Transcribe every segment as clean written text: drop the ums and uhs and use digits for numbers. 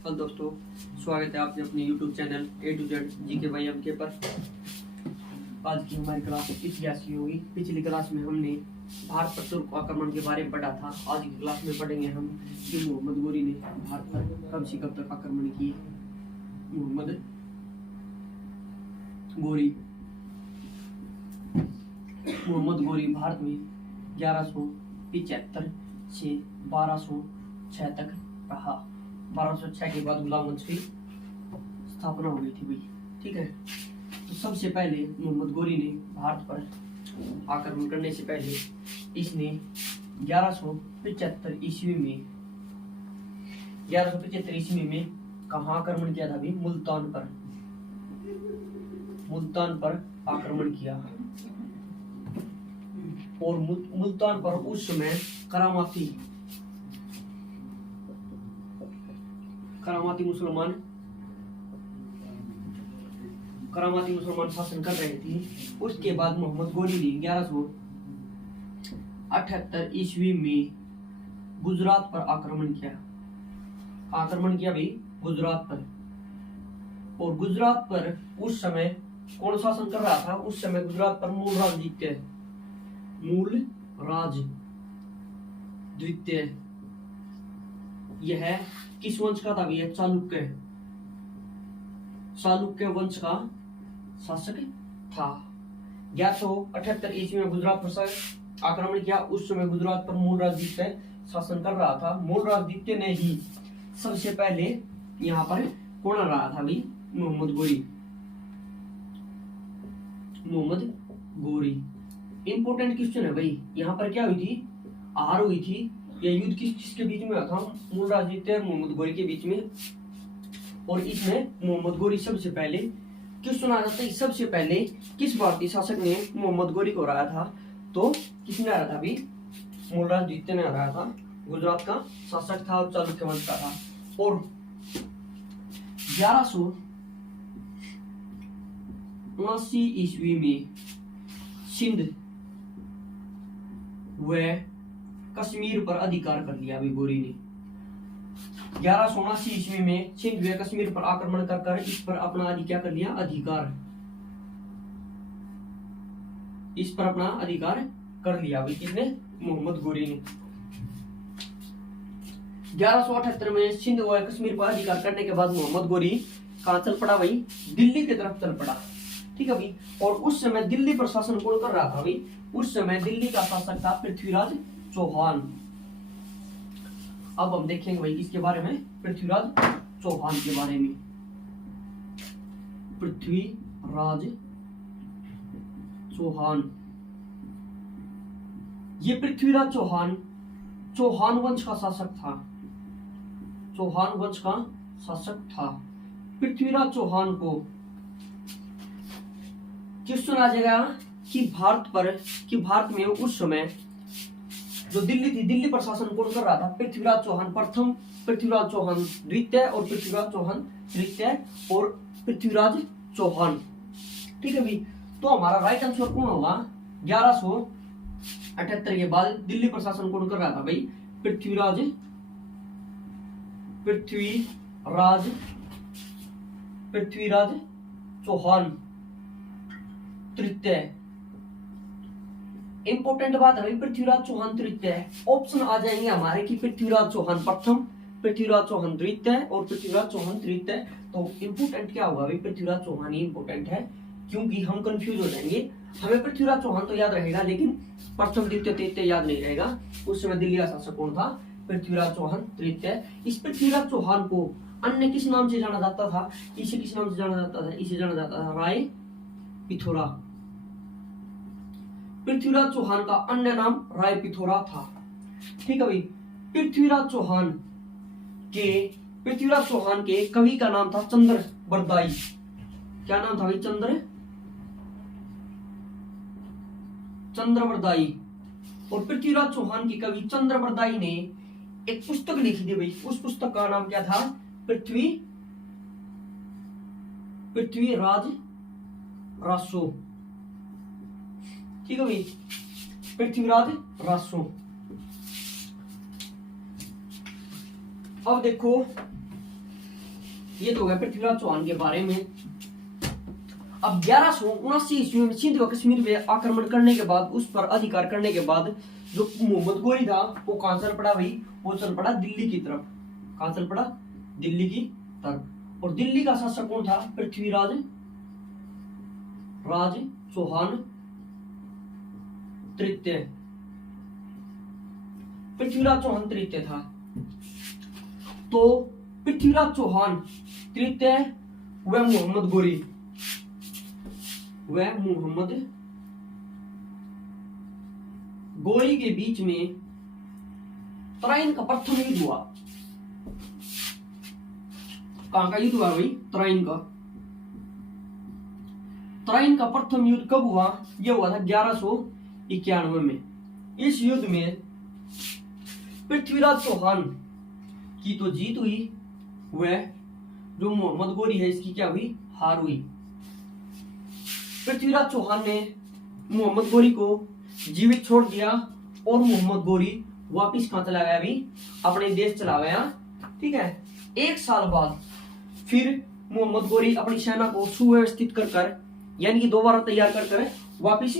Hello दोस्तों, स्वागत है आपके अपने YouTube channel A to Z GK by MK पर। आज की हमारी क्लास इतिहास की होगी। पिछली क्लास में हमने भारत पर तुर्क आक्रमण के बारे में पढ़ा था। आज की क्लास में पढ़ेंगे हम कि मोहम्मद गोरी ने भारत पर कब से कब तक आक्रमण किए। मोहम्मद गोरी भारत में 1175 से 1206 तक रहा। 1206 के बाद गुलाम वंश की स्थापना हो गई थी भाई। ठीक है, तो सबसे पहले मोहम्मद गोरी ने भारत पर आक्रमण करने से पहले इसने 1175 ईस्वी में कहाँ आक्रमण किया था भाई? मुल्तान पर आक्रमण किया। और मुल्तान पर उस समय करामाती मुसलमान शासन कर रहे थे। उसके बाद मोहम्मद गोरी ने 1178 ईस्वी में गुजरात पर आक्रमण किया भाई, गुजरात पर। और गुजरात पर उस समय कौन शासन कर रहा था? उस समय गुजरात पर मूलराज द्वितीय। यह किस वंश का था? यह चालुक्य वंश का शासक था। 1178 ईस्वी में गुजरात पर आक्रमण किया। उस समय गुजरात पर मूलराज द्वितीय शासन कर रहा था। मूलराज द्वितीय ने ही सबसे पहले यहाँ पर कौन रहा था भाई? मोहम्मद गोरी। इंपोर्टेंट क्वेश्चन है भाई। यहाँ पर क्या हुई थी? हार हुई थी। यह युद्ध किसके बीच में हुआ था? मूलराज द्वितीय और मोहम्मद गोरी के बीच में। और इसमें मोहम्मद गोरी सबसे पहले क्वेश्चन आ जाता है, सबसे पहले किस भारतीय शासक ने मोहम्मद गोरी को हराया था? तो किसने हराया था भाई? मूलराज द्वितीय ने हराया था। गुजरात का शासक था और चालुक्य वंश का था। और 1179 ईस्वी में सिंध व कश्मीर पर अधिकार कर लिया भाई गोरी ने। 1179 ईस्वी में सिंध व कश्मीर पर आक्रमण कर इस पर अपना क्या कर लिया? इस पर अपना अधिकार कर लिया भाई। किसने? मोहम्मद गोरी ने। 1178 में सिंध व कश्मीर पर अधिकार करने के बाद मोहम्मद गोरी कहां चल पड़ा भाई? दिल्ली की तरफ चल पड़ा। ठीक है भाई। और उस समय दिल्ली पर शासन कौन कर रहा था भाई? उस समय दिल्ली का शासक था पृथ्वीराज चौहान। अब हम देखेंगे भाई इसके बारे में, पृथ्वीराज चौहान के बारे में। पृथ्वीराज चौहान, ये पृथ्वीराज चौहान वंश का शासक था। पृथ्वीराज चौहान को क्वेश्चन आ जाएगा कि भारत में उस समय जो दिल्ली थी, दिल्ली पर शासन कौन कर रहा था? पृथ्वीराज चौहान प्रथम, पृथ्वीराज चौहान द्वितीय और पृथ्वीराज चौहान तृतीय और पृथ्वीराज चौहान। ठीक है भाई। तो हमारा राइट आंसर कौन होगा? 1178 के बाद दिल्ली पर शासन कौन कर रहा था भाई? पृथ्वीराज चौहान तृतीय। इंपोर्टेंट बात है भाई, पृथ्वीराज चौहान तृतीय। ऑप्शन आ जाएंगे हमारे कि पृथ्वीराज चौहान प्रथम, पृथ्वीराज चौहान द्वितीय और पृथ्वीराज चौहान तृतीय। तो इंपोर्टेंट क्या होगा भाई? पृथ्वीराज चौहान ही इंपोर्टेंट है, क्योंकि हम कंफ्यूज हो जाएंगे। हमें पृथ्वीराज चौहान तो याद रहेगा, लेकिन प्रथम द्वितीय तृतीय याद नहीं रहेगा। उस समय दिल्ली का शासक कौन था? पृथ्वीराज चौहान तृतीय। इस पृथ्वीराज चौहान को अन्य किस नाम से जाना जाता था? इसे किस नाम से जाना जाता था? इसे जाना जाता था राय पिथोरा। पृथ्वीराज चौहान का अन्य नाम राय पिथोरा था। ठीक है भाई। पृथ्वीराज चौहान के कवि का नाम था चंद्रबरदाई। क्या नाम था भाई? चंद्रबरदाई। और पृथ्वीराज चौहान की कवि चंद्रबरदाई ने एक पुस्तक लिखी थी भाई। उस पुस्तक का नाम क्या था? पृथ्वीराज रासो। ठीक है भाई, पृथ्वीराज रासो। अब देखो ये तो हो गया पृथ्वीराज चौहान के बारे में। अब 1179 ईस्वी में सिंध व कश्मीर पे आक्रमण करने के बाद, उस पर अधिकार करने के बाद, जो मोहम्मद गोरी था वो कहां चल पड़ा भाई, वो चल पड़ा दिल्ली की तरफ। कहां चल पड़ा? दिल्ली की तरफ। और दिल्ली का शासक कौन था? पृथ्वीराज चौहान तृतीय। पृथ्वीराज चौहान तृतीय था। तो पृथ्वीराज चौहान तृतीय व मोहम्मद गोरी के बीच में तराइन का प्रथम युद्ध हुआ। कहां का युद्ध हुआ भाई? तराइन का प्रथम युद्ध कब हुआ? यह हुआ था 1191 में। इस युद्ध में पृथ्वीराज चौहान की तो जीत हुई, वह जो मोहम्मद गोरी है इसकी क्या हुई? हार हुई। पृथ्वीराज चौहान ने मोहम्मद गोरी को जीवित छोड़ दिया और मोहम्मद गोरी वापिस कहां चला गया अभी? अपने देश चला गया। ठीक है। एक साल बाद फिर मोहम्मद गोरी अपनी सेना को सुव्यवस्थित कर यानी कि दोबारा तैयार कर वापिस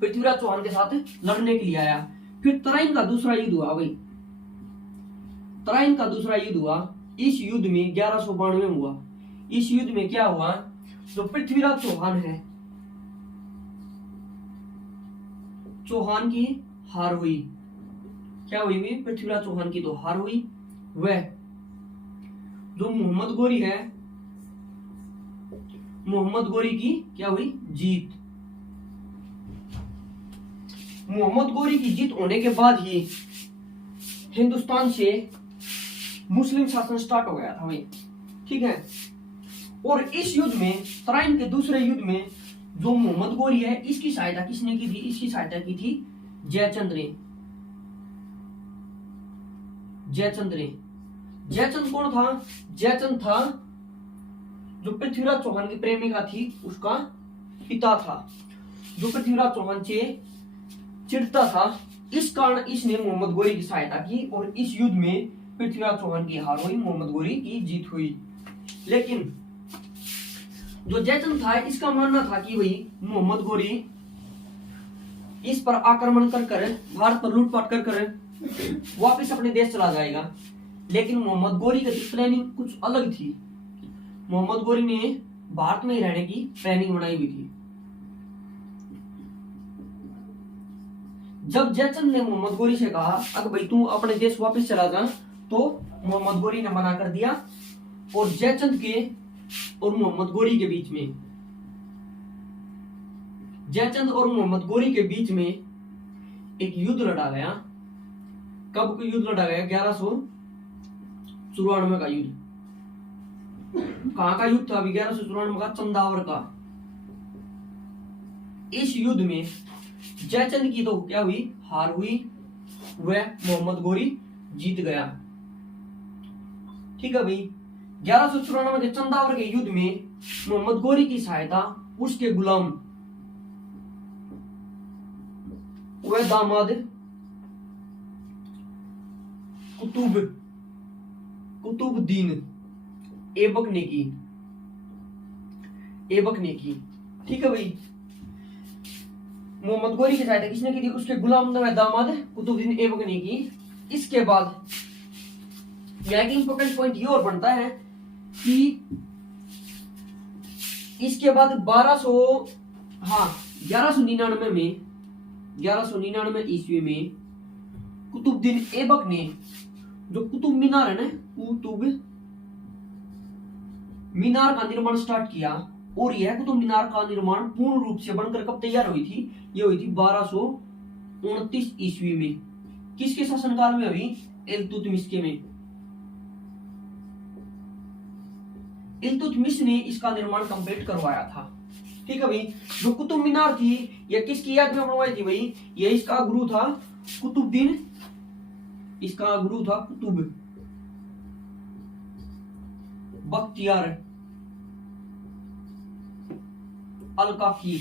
पृथ्वीराज चौहान के साथ लड़ने के लिए आया। फिर तराइन का दूसरा युद्ध हुआ भाई। तराइन का दूसरा युद्ध हुआ। इस युद्ध में 1192 में हुआ। इस युद्ध में क्या हुआ? जो पृथ्वीराज चौहान है, चौहान की हार हुई। क्या हुई? पृथ्वीराज चौहान की तो हार हुई। वह जो मोहम्मद गोरी है, मोहम्मद गोरी की क्या हुई? जीत। मोहम्मद गोरी की जीत होने के बाद ही हिंदुस्तान से मुस्लिम शासन स्टार्ट हो गया था भाई। ठीक है। और इस युद्ध में, तराइन के दूसरे युद्ध में, जो मोहम्मद गोरी है इसकी सहायता किसने की थी? इसकी सहायता की थी जयचंद ने। जयचंद कौन था? जयचंद था जो पृथ्वीराज चौहान की प्रेमिका थी, उसका पिता था, जो पृथ्वीराज चौहान से चिढ़ता था। इस कारण इसने मोहम्मद गोरी की सहायता की और इस युद्ध में पृथ्वीराज चौहान की हार हुई, मोहम्मद गोरी की जीत हुई। लेकिन जो जयचंद था इसका मानना था कि भाई मोहम्मद गोरी इस पर आक्रमण कर भारत पर लूटपाट कर वापिस अपने देश चला जाएगा। लेकिन मोहम्मद गोरी की प्लानिंग कुछ अलग थी। मोहम्मद गोरी ने भारत में ही रहने की प्लानिंग बनाई हुई थी। जब जयचंद ने मोहम्मद गोरी से कहा अगर भाई तू अपने देश वापस चला जा, तो मोहम्मद गोरी ने मना कर दिया और जयचंद के और मोहम्मद गोरी के बीच में, जयचंद और मोहम्मद गोरी के बीच में एक युद्ध लड़ा गया। कब का युद्ध लड़ा गया? 1194 का युद्ध। कहां का युद्ध था अभी? 1194 का चंदावर का। इस युद्ध में जयचंद की तो क्या हुई? हार हुई। वह मोहम्मद गोरी जीत गया। ठीक है भाई। 1194 के चंदावर के युद्ध में मोहम्मद गोरी की सहायता उसके गुलाम वह दामाद कुतुबुद्दीन ऐबक ने की। ठीक है भाई। मोहम्मद गोरी की सहायता किसने की थी? उसके गुलाम दामाद कुतुबुद्दीन ऐबक ने की। इसके बाद एक इंपॉर्टेंट पॉइंट ये और बनता है कि इसके बाद 1199 ईस्वी में कुतुबुद्दीन ऐबक ने जो कुतुब मीनार है ना, कुतुब मीनार का निर्माण स्टार्ट किया। और यह कुतुब मीनार का निर्माण पूर्ण रूप से बनकर कब तैयार हुई थी? ये हुई थी 1229 ईस्वी में। किसके शासनकाल में हुई? इल्तुतमिश के में। इल्तुतमिश ने इसका निर्माण कंप्लीट करवाया था। ठीक है भाई। जो कुतुब मीनार थी यह किसकी याद में बनवाई थी भाई? यह इसका गुरु था कुतुबुद्दीन, इसका गुरु था कुतुब बख्तियार अल-काकी।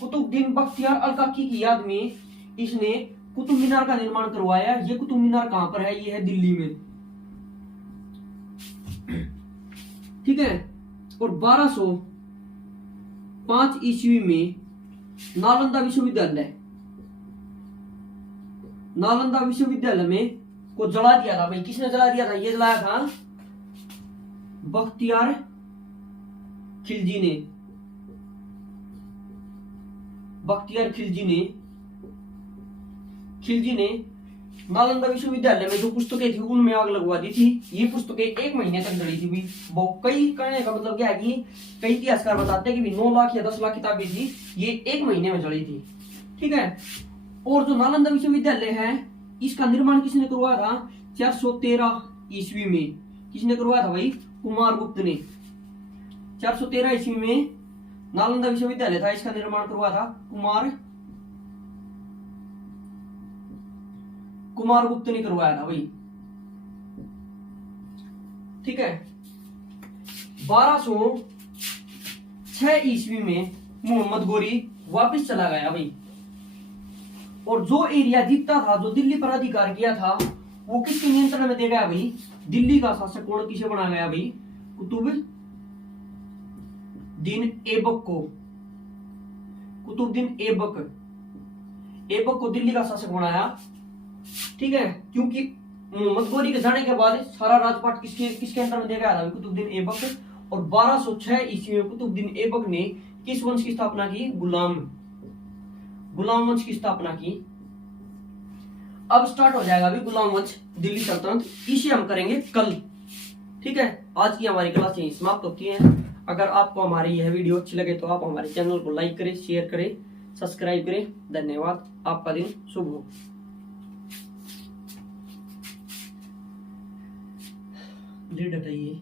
कुतुबुद्दीन बख्तियार अल-काकी की याद में इसने कुतुब मीनार का निर्माण करवाया। ये कुतुब मीनार कहां पर है? ये है दिल्ली में, ठीक है। और 1205 ईस्वी में नालंदा विश्वविद्यालय में को जला दिया था भाई। किसने जला दिया था? ये जलाया था बख्तियार खिलजी ने। खिलजी ने नालंदा विश्वविद्यालय में जो पुस्तकें थी उनमें आग लगवा दी थी। ये पुस्तकें 1 महीने तक जली थी भी। वो कई कहने का मतलब क्या है कि कई इतिहासकार बताते हैं कि 9 लाख या 10 लाख किताबें थी, ये 1 महीने में जली थी, ठीक है। और जो नालंदा विश्वविद्यालय है इसका निर्माण किसने करवाया था? 413 ईस्वी में। किसने करवाया था भाई? कुमारगुप्त ने। 413 ईस्वी में नालंदा विश्वविद्यालय था, इसका निर्माण करवाया था कुमारगुप्त ने करवाया था भाई, ठीक है। 1206 ईस्वी में मोहम्मद गोरी वापस चला गया भाई। और जो एरिया जीतता था, जो दिल्ली पर अधिकार किया था, वो किसके नियंत्रण में दे गया भाई? दिल्ली का शासक कौन किसे बना गया भाई? कुतुबुद्दीन ऐबक को। कुतुबुद्दीन ऐबक को दिल्ली का शासक बनाया, ठीक है। क्योंकि मोहम्मद गोरी के जाने के बाद सारा राजपाट किसके अंदर में दे गया था? कुतुबुद्दीन ऐबक। और 1206 ईस्वी में कुतुबुद्दीन ऐबक ने किस वंश की स्थापना की? गुलाम वंश की स्थापना की। अब स्टार्ट हो जाएगा अभी गुलाम वंश, दिल्ली सल्तनत। इसे हम करेंगे कल, ठीक है। आज की हमारी क्लास यहीं समाप्त होती है। अगर आपको हमारी यह वीडियो अच्छी लगे तो आप हमारे चैनल को लाइक करें, शेयर करें, सब्सक्राइब करें। धन्यवाद। आपका दिन शुभ हो। हटाइए।